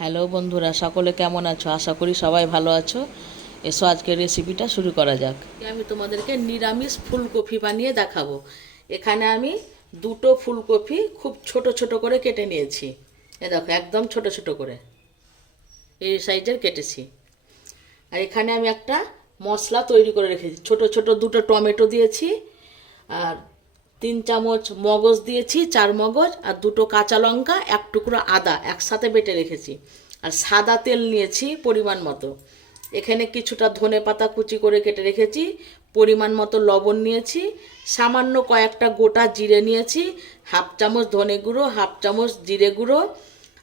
Hello বন্ধুরা, সকলে কেমন আছো? আশা করি সবাই ভালো আছো। এসো আজকের রেসিপিটা শুরু করা যাক। আমি তোমাদেরকে নিরামিষ ফুলকপি বানিয়ে দেখাবো। এখানে আমি দুটো ফুলকপি খুব ছোট ছোট করে কেটে নিয়েছি। এ দেখো, একদম ছোট ছোট করে। এই সাইজের কেটেছি। আর এখানে আমি একটা মশলা তৈরি করে রেখেছি। ছোট ছোট দুটো টমেটো দিয়েছি আর তিন চামচ মগজ দিয়েছি, চার মগজ আর দুটো কাঁচা লঙ্কা, এক টুকরো আদা একসাথে বেটে রেখেছি। আর সাদা তেল নিয়েছি পরিমাণ মতো। এখানে কিছুটা ধনে পাতা কুচি করে কেটে রেখেছি, পরিমাণ মতো লবণ নিয়েছি, সামান্য কয়েকটা গোটা জিরে নিয়েছি, হাফ চামচ ধনে গুঁড়ো, হাফ চামচ জিরে গুঁড়ো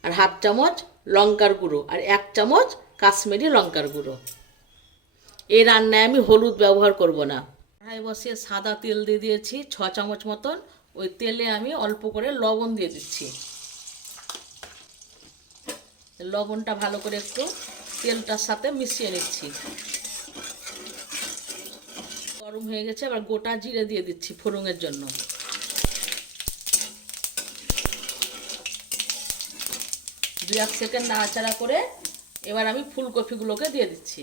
আর হাফ চামচ লঙ্কার গুঁড়ো আর এক চামচ কাশ্মীরি লঙ্কার গুঁড়ো। এই রান্নায় আমি হলুদ ব্যবহার করব না। কড়াই বসিয়ে সাদা তেল দিয়ে দিয়েছি, ছ চামচ মতন। ওই তেলে আমি অল্প করে লবণ দিয়ে দিচ্ছি। লবণটা ভালো করে একটু তেলটার সাথে মিশিয়ে নিচ্ছি। গরম হয়ে গেছে, এবার গোটা জিরে দিয়ে দিচ্ছি ফোড়নের জন্য। দু এক সেকেন্ড নাড়াচাড়া করে এবার আমি ফুলকপিগুলোকে দিয়ে দিচ্ছি।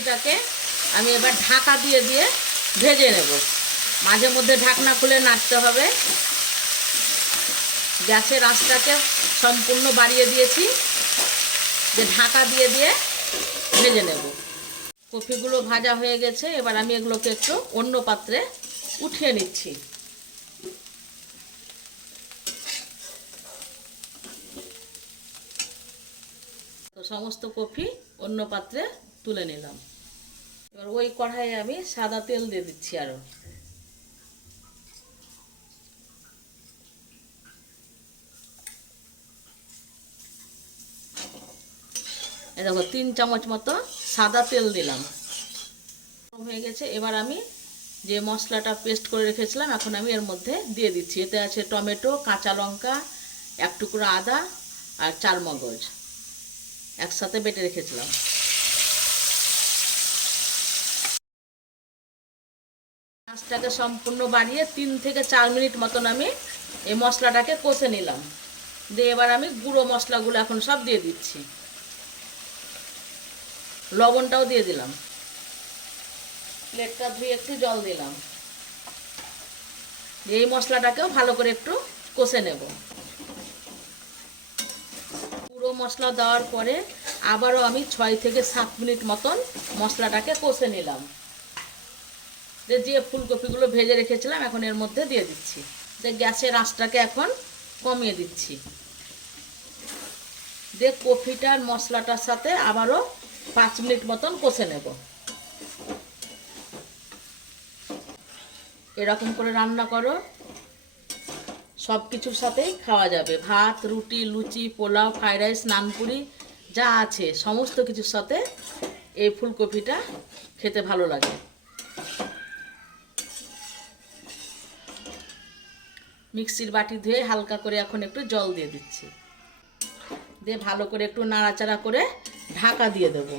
কপিটাকে আমি এবার ঢাকা দিয়ে দিয়ে ভেজে নেব। মাঝে মধ্যে ঢাকনা খুলে নাড়তে হবে। গ্যাসের আঁচটাকে সম্পূর্ণ বাড়িয়ে দিয়েছি। যে ঢাকা দিয়ে দিয়ে ভেজে নেব। কপিগুলো ভাজা হয়ে গেছে। এবার আমি এগুলোকে একটু অন্য পাত্রে উঠিয়ে নিচ্ছি। তো সমস্ত কফি অন্য পাত্রে তুলে নিলাম। এবার ওই কড়াইয়ে আমি সাদা তেল দিয়ে দিচ্ছি আরও দেখো, তিন চামচ মতো সাদা তেল দিলাম। হয়ে গেছে, এবার আমি যে মশলাটা পেস্ট করে রেখেছিলাম, এখন আমি এর মধ্যে দিয়ে দিচ্ছি। এতে আছে টমেটো, কাঁচা লঙ্কা, এক টুকরো আদা আর চার মগজ। একসাথে বেটে রেখেছিলাম। মাছটাকে সম্পূর্ণ বাড়িয়ে তিন থেকে চার মিনিট মতন আমি এই মশলাটাকে কষে নিলাম। দিয়ে এবার আমি গুঁড়ো মশলাগুলো এখন সব দিয়ে দিচ্ছি। লবণটাও দিয়ে দিলাম। প্লেটটা ধুয়ে একটু জল দিলাম। এই মশলাটাকেও ভালো করে একটু কষে নেব। পুরো মশলা দেওয়ার পরে আবারও আমি ছয় থেকে সাত মিনিট মতন মশলাটাকে কষে নিলাম। যে ফুলকপিগুলো ভেজে রেখেছিলাম, এখন এর মধ্যে দিয়ে দিচ্ছি। যে গ্যাসের আঁচটাকে এখন কমিয়ে দিচ্ছি। দিয়ে কফিটার মশলাটার সাথে আবারও পাঁচ মিনিট মতন কষে নেব। এরকম করে রান্না করো। সব কিছুর সাথেই খাওয়া যাবে। ভাত, রুটি, লুচি, পোলাও, ফ্রাইড রাইস, নানপুরি, যা আছে, সমস্ত কিছুর সাথে এই ফুলকপিটা খেতে ভালো লাগে। মিক্সির বাটি ধুয়ে হালকা করে এখন একটু জল দিয়ে দিচ্ছি। দিয়ে ভালো করে একটু নাড়াচাড়া করে ঢাকা দিয়ে দেব।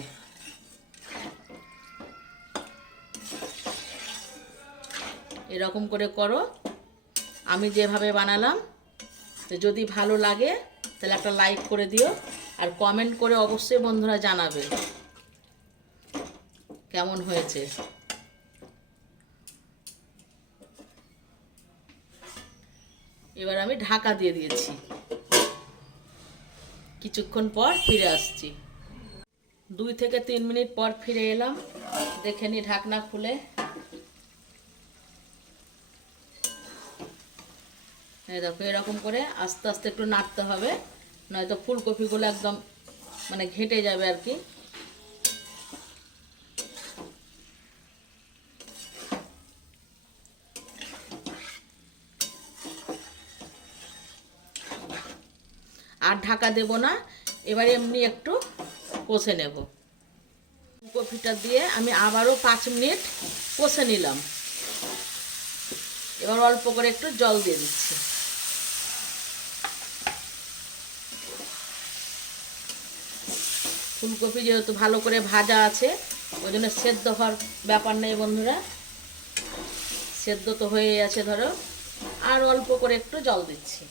এরকম করে করো। আমি যেভাবে বানালাম, তো যদি ভালো লাগে, তাহলে একটা লাইক করে দিও আর কমেন্ট করে অবশ্যই বন্ধুরা জানাবে। কেমন হয়েছে? এবার আমি ঢাকা দিয়ে দিয়েছি। কিছুক্ষণ পর ফিরে আসছি। দুই থেকে তিন মিনিট পর ফিরে এলাম। দেখে নি ঢাকনা খুলে। দেখো, এরকম করে আস্তে আস্তে একটু নাড়তে হবে। নয়তো ফুলকপিগুলো একদম মানে ঘেঁটে যাবে আর কি। আর ঢাকা দেব না। এবার এমনি একটু কষে নেব। কপিটা দিয়ে আমি আবারও পাঁচ মিনিট কষে নিলাম। এবার অল্প করে একটু জল দিয়ে দিচ্ছি। ফুলকপি যেহেতু ভালো করে ভাজা আছে, ওই জন্য সেদ্ধ হওয়ার ব্যাপার নেই বন্ধুরা। সেদ্ধ তো হয়ে আছে ধরো। আর অল্প করে একটু জল দিচ্ছি।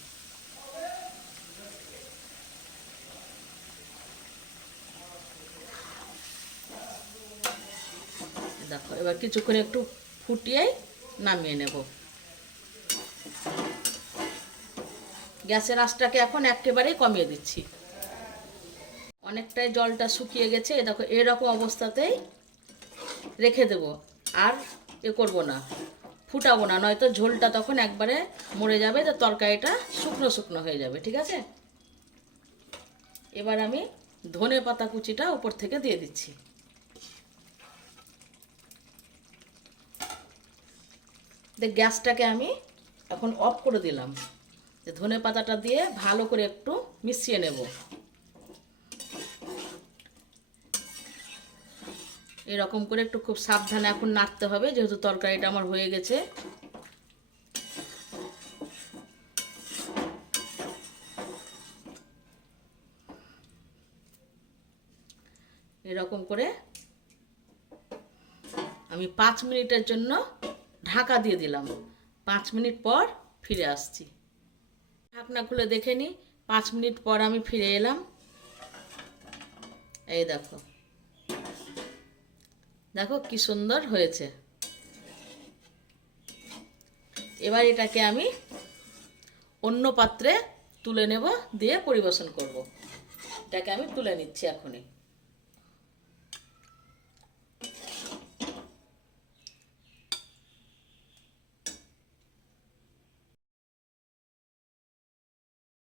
দেখো, এবার কিছুক্ষণ একটু ফুটিয়েই নামিয়ে নেব। গ্যাসের আঁচটাকে এখন একেবারেই কমিয়ে দিচ্ছি। অনেকটাই জলটা শুকিয়ে গেছে দেখো, এরকম অবস্থাতেই রেখে দেব, আর এ করব না, ফুটাবো না, নয়তো ঝোলটা তখন একবারে মরে যাবে, তো তরকারিটা শুকনো শুকনো হয়ে যাবে, ঠিক আছে? এবার আমি ধনে পাতা কুচিটা উপর থেকে দিয়ে দিচ্ছি। গ্যাসটাকে আমি এখন অফ করে দিলাম। যে ধনে পাতাটা দিয়ে ভালো করে একটু মিশিয়ে নেব। এরকম করে একটু খুব সাবধানে এখন নাড়তে হবে, যেহেতু তরকারিটা আমার হয়ে গেছে। এরকম করে আমি পাঁচ মিনিটের জন্য ঢাকা দিয়ে দিলাম। পাঁচ মিনিট পর ফিরে আসছি। ঢাকনা খুলে দেখে নিই পাঁচ মিনিট পর আমি ফিরে এলাম। এই দেখো। দেখো কি সুন্দর হয়েছে। এবার এটাকে আমি অন্য পাত্রে তুলে নেব, দিয়ে পরিবেশন করব। এটাকে আমি তুলে নিচ্ছি এখনই।